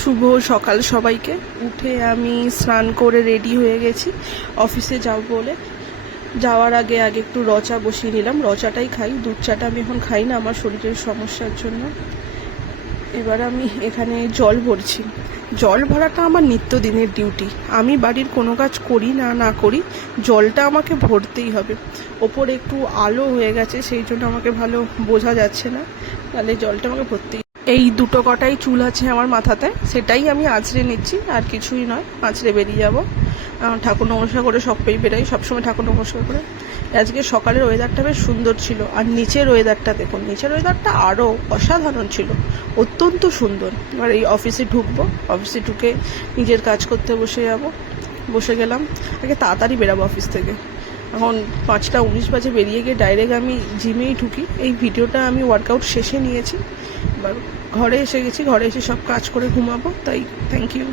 শুভ সকাল সবাইকে। উঠে আমি স্নান করে রেডি হয়ে গেছি অফিসে যাব বলে। যাওয়ার আগে একটু রচা বসিয়ে নিলাম, রচাটাই খাই, দুধ চাটা আমি এখন খাই না আমার শরীরের সমস্যার জন্য। এবার আমি এখানে জল ভরছি। জল ভরাটা আমার নিত্যদিনের ডিউটি। আমি বাড়ির কোনো কাজ করি না করি, জলটা আমাকে ভরতেই হবে। ওপরে একটু আলো হয়ে গেছে, সেই জন্য আমাকে ভালো বোঝা যাচ্ছে না, তাহলে জলটা আমাকে ভরতেই। এই দুটো কটাই চুল আছে আমার মাথাতে, সেটাই আমি আঁচড়ে নিচ্ছি, আর কিছুই নয়। আঁচড়ে বেরিয়ে যাবো। ঠাকুর নমস্কার করে সবই বেরোই, সবসময় ঠাকুর নমস্কার করে। আজকে সকালের ওয়েদারটা বেশ সুন্দর ছিল, আর নিচের ওয়েদারটা দেখুন, নিচের ওয়েদারটা আরও অসাধারণ ছিল, অত্যন্ত সুন্দর। এবার এই অফিসে ঢুকবো, অফিসে ঢুকে নিজের কাজ করতে বসে গেলাম। আগে তাড়াতাড়ি বেরাবো অফিস থেকে। এখন 5টা 19 বাজে, বেরিয়ে গিয়ে ডাইরেক্ট আমি জিমেই ঢুকি। এই ভিডিওটা আমি ওয়ার্কআউট শেষে নিয়েছি। এবার ঘরে এসে গেছি, ঘরে এসে সব কাজ করে ঘুমাবো, তাই থ্যাংক ইউ।